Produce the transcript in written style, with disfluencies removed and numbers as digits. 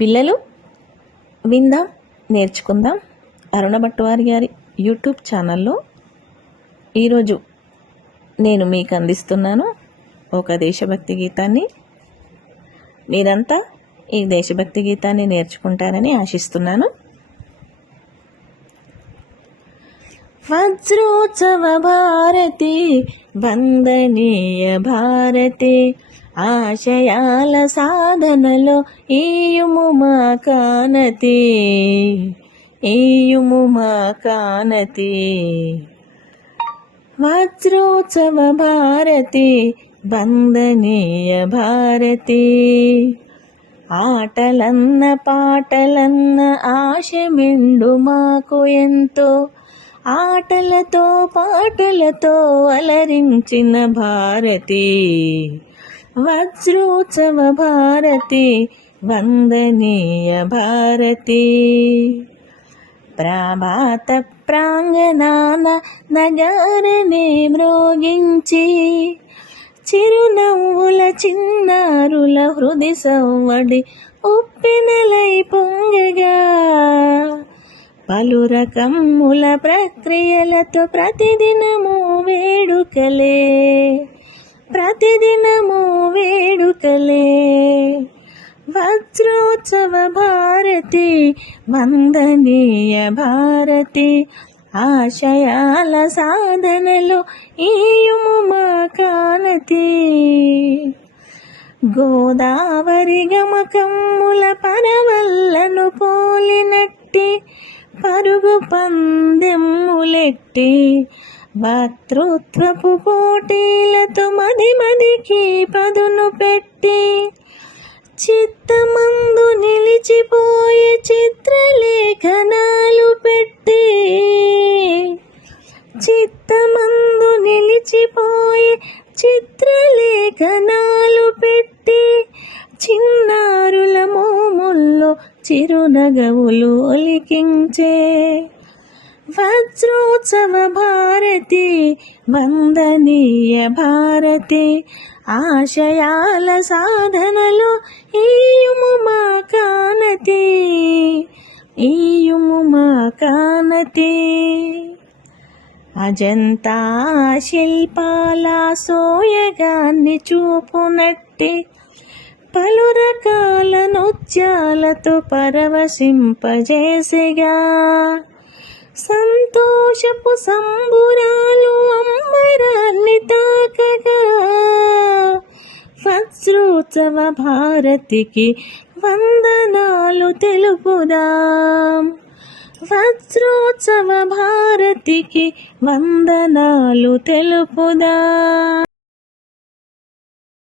పిల్లలు విందాం, నేర్చుకుందాం. అరుణ భట్వారి గారి యూట్యూబ్ ఛానల్లో ఈరోజు నేను మీకు అందిస్తున్నాను ఒక దేశభక్తి గీతాన్ని. మీరంతా ఈ దేశభక్తి గీతాన్ని నేర్చుకుంటారని ఆశిస్తున్నాను. వజ్రోత్సవ భారతి వందనీయ భారతి, ఆశయాల సాధనలో ఈయుము మా కానతి, ఈయుము మా కానతి. వజ్రోత్సవ భారతి వందనీయ భారతి, ఆటలన్న పాటలన్న ఆశ మెండు మాకు ఎంతో, ఆటలతో పాటలతో అలరించిన భారతి. వజ్రోత్సవ భారతి వందనీయ భారతి. ప్రభాత ప్రాంగణాన నగారనే మ్రోగించి, చిరునవ్వుల చిన్నారుల హృది సవ్వడి ఉప్పెనలై పొంగగా, పలు రకముల ప్రక్రియలతో ప్రతిదినము వేడుకలే, ప్రతిదినము వేడుకలే. వజ్రోత్సవ భారతి వందనీయ భారతి, ఆశయాల సాధనలో ఈయుము మా కానతి. గోదావరి గమకమ్ముల పరవళ్లను పోలినట్టి, పరుగు పందెమ్ములెట్టి, వక్తృత్వపు పోటీలతో మది మదికి పదును పెట్టి, చిత్తమందు నిలిచిపోయే చిత్రలేఖనాలు పెట్టి, చిత్తమందు నిలిచిపోయే చిత్రలేఖనాలు పెట్టి, చిన్నారుల మోముల్లో చిరునగవులు ఒలికించే. వజ్రోత్సవ భారతి వందనీయ భారతి, ఆశయాల సాధనలో ఈయుము మా కానతి, ఈయుము మా కానతి. అజంతా శిల్పాల సోయగాన్ని చూపునట్టి, పలు రకాల నృత్యాలతో పరవశింపజేసిగా, సంతోషపు సంబురాలు అంబరాన్ని తాకగా, వజ్రోత్సవ భారతికి వందనాలు తెలుపుదాం. వజ్రోత్సవ భారతికి వందనాలు తెలుపుదాం.